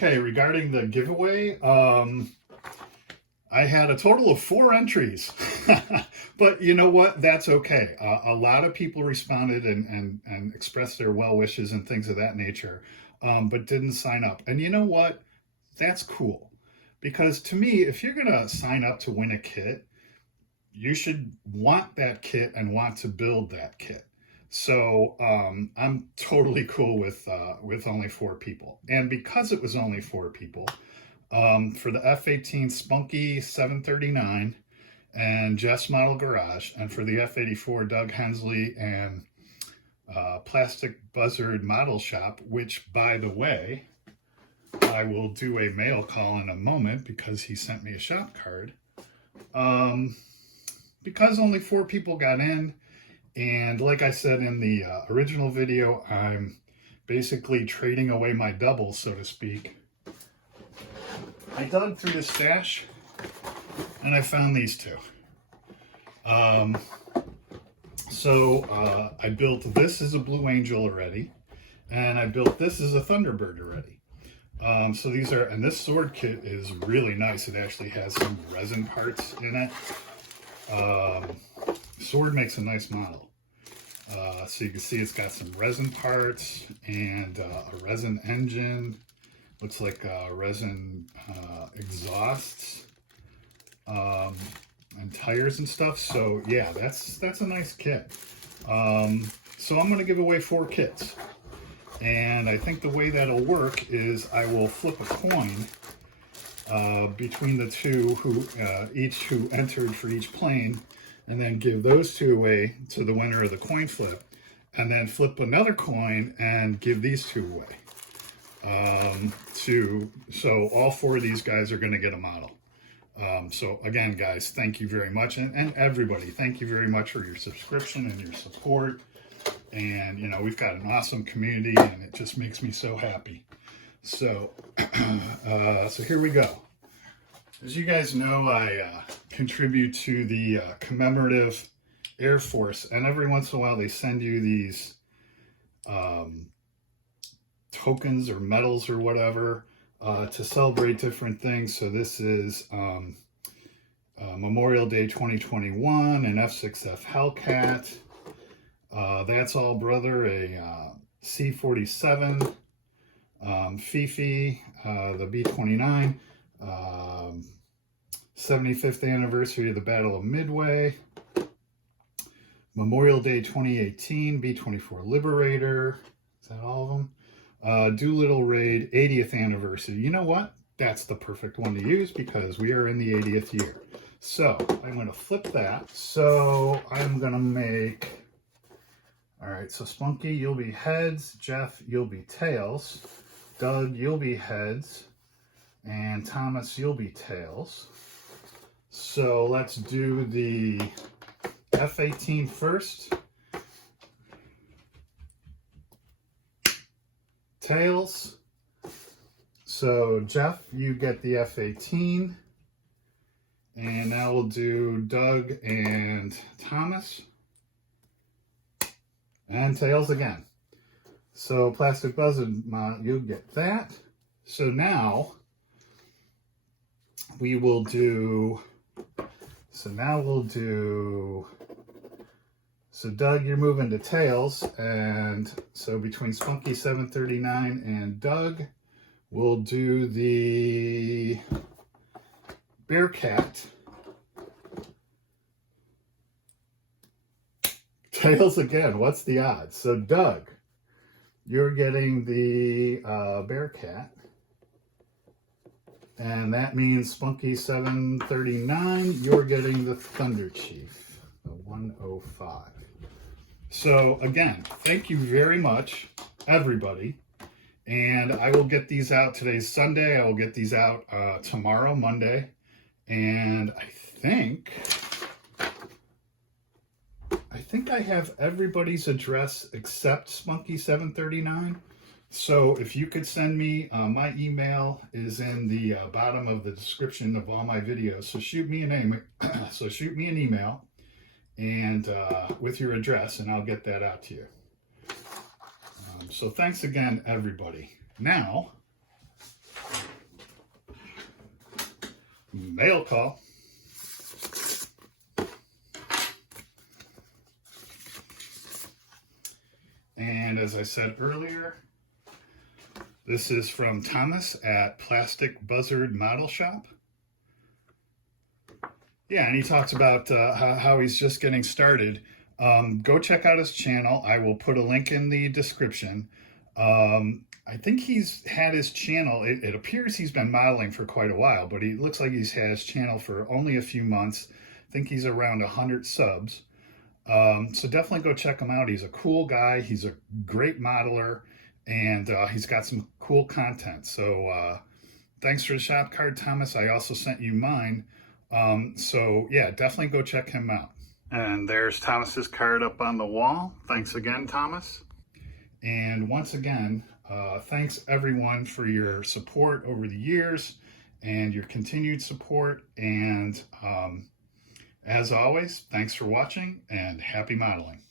Okay, regarding the giveaway, I had a total of 4 entries, but you know what? That's okay. A lot of people responded and expressed their well wishes and things of that nature, but didn't sign up. And you know what? That's cool, because to me, if you're going to sign up to win a kit, you should want that kit and want to build that kit. So I'm totally cool with only 4 people. And because it was only 4 people, for the F-18 Spunky 739 and Jeff's Model Garage, and for the F-84 Doug Hensley and Plastic Buzzard Model Shop, which, by the way, I will do a mail call in a moment because he sent me a shop card. Because only 4 people got in, and like I said in the original video, I'm basically trading away my doubles, so to speak. I dug through the stash and I found these 2. I built this as a Blue Angel already, and I built this as a Thunderbird already. So these are, and this sword kit is really nice. It actually has some resin parts in it. Sword makes a nice model. So you can see it's got some resin parts and a resin engine. Looks like resin exhausts and tires and stuff. So yeah, that's a nice kit. So I'm going to give away 4 kits. And I think the way that'll work is I will flip a coin between the 2 who entered for each plane, and then give those 2 away to the winner of the coin flip, and then flip another coin and give these 2 away. So all 4 of these guys are going to get a model. So again, guys, thank you very much, and everybody, thank you very much for your subscription and your support. And you know, we've got an awesome community, and it just makes me so happy. So so here we go. As you guys know, I contribute to the commemorative Air Force, and every once in a while they send you these tokens or medals or whatever to celebrate different things. So this is Memorial Day 2021, an F6F Hellcat. That's all brother, a C-47, Fifi, the B-29, 75th anniversary of the Battle of Midway, Memorial Day 2018, B-24 Liberator. Is that all of them? Doolittle Raid 80th anniversary. You know what? That's the perfect one to use because we are in the 80th year. So I'm going to flip that. So I'm going to make, all right, so Spunky, you'll be heads. Jeff, you'll be tails. Doug, you'll be heads. And Thomas, you'll be tails. So let's do the F-18 first. Tails. So Jeff, you get the F-18. And now we'll do Doug and Thomas. And tails again. So Plastic Buzzard Model, you get that. So now we will do, so Doug, you're moving to tails, and so between Spunky 739 and Doug, we'll do the Bearcat. Tails again, what's the odds? So Doug, you're getting the Bearcat. And that means Spunky 739, you're getting the Thunder Chief, the 105. So again, thank you very much, everybody. And I will get these out. Today's Sunday. I will get these out tomorrow, Monday. And I think I have everybody's address except Spunky 739. So if you could send me, my email is in the bottom of the description of all my videos. So shoot me an email, and with your address, and I'll get that out to you. So thanks again, everybody. Now mail call. And as I said earlier, this is from Thomas at Plastic Buzzard Model Shop. Yeah, and he talks about how he's just getting started. Go check out his channel. I will put a link in the description. I think he's had his channel, it appears he's been modeling for quite a while, but he looks like he's had his channel for only a few months. I think he's around 100 subs. So definitely go check him out. He's a cool guy. He's a great modeler, and he's got some cool content. So thanks for the shop card, Thomas. I also sent you mine. So yeah, definitely go check him out. And there's Thomas's card up on the wall. Thanks again, Thomas. And once again, thanks everyone for your support over the years and your continued support. And as always, thanks for watching and happy modeling.